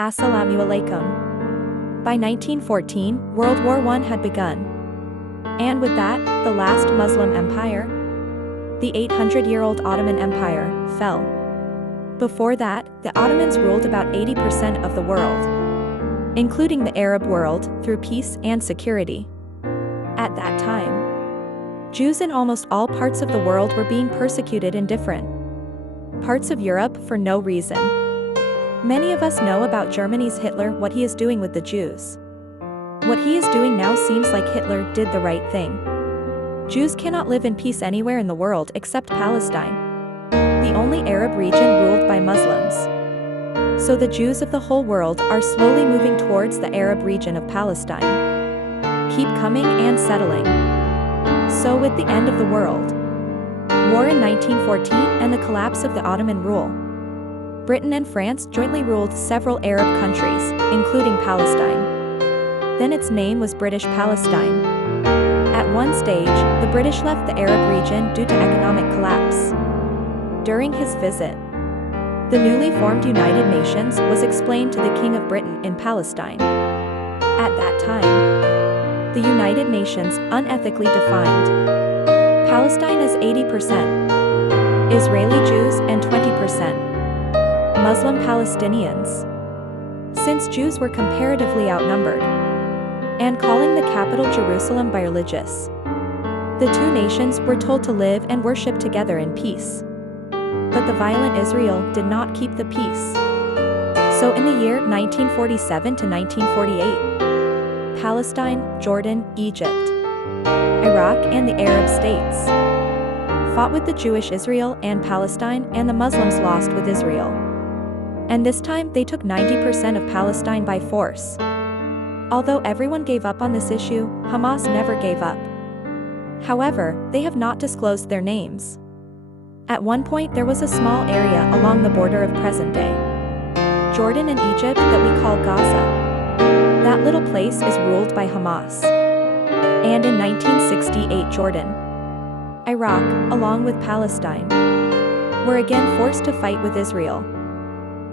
Assalamu alaikum. By 1914, World War I had begun. And with that, the last Muslim empire, the 800-year-old Ottoman Empire, fell. Before that, the Ottomans ruled about 80% of the world, including the Arab world, through peace and security. At that time, Jews in almost all parts of the world were being persecuted in different parts of Europe for no reason. Many of us know about Germany's Hitler, what he is doing with the Jews. What he is doing now seems like Hitler did the right thing. Jews cannot live in peace anywhere in the world except Palestine, the only Arab region ruled by Muslims. So the Jews of the whole world are slowly moving towards the Arab region of Palestine. Keep coming and settling. So with the end of the world war in 1914 and the collapse of the Ottoman rule, Britain and France jointly ruled several Arab countries, including Palestine. Then its name was British Palestine. At one stage, the British left the Arab region due to economic collapse. During his visit, the newly formed United Nations was explained to the King of Britain in Palestine. At that time, the United Nations unethically defined Palestine as 80% Israeli Jews and 20% Muslim Palestinians. Since Jews were comparatively outnumbered, and calling the capital Jerusalem bi-religious, the two nations were told to live and worship together in peace. But the violent Israel did not keep the peace. So in the year 1947 to 1948, Palestine, Jordan, Egypt, Iraq and the Arab states fought with the Jewish Israel and Palestine, and the Muslims lost with Israel. And this time they took 90% of Palestine by force. Although everyone gave up on this issue, Hamas never gave up. However, they have not disclosed their names. At one point there was a small area along the border of present-day Jordan and Egypt that we call Gaza. That little place is ruled by Hamas. And in 1968 Jordan, Iraq, along with Palestine, were again forced to fight with Israel.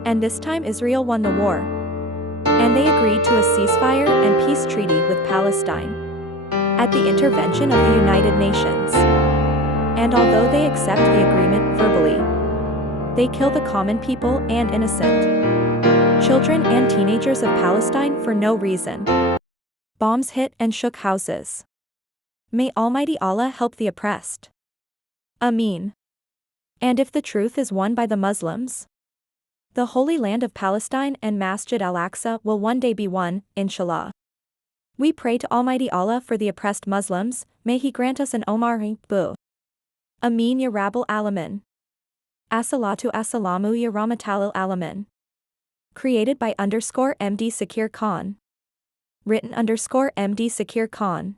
And this time Israel won the war. And they agreed to a ceasefire and peace treaty with Palestine at the intervention of the United Nations. And although they accept the agreement verbally, they kill the common people and innocent children and teenagers of Palestine for no reason. Bombs hit and shook houses. May Almighty Allah help the oppressed. Ameen. And if the truth is won by the Muslims, the Holy Land of Palestine and Masjid al-Aqsa will one day be won, inshallah. We pray to Almighty Allah for the oppressed Muslims, may He grant us an Omar Bu. Ameen ya Rabbal Alamin. Assalatu assalamu ya Rahmatal Alamin. Created by _MD Sakir Khan. Written _MD Sakir Khan.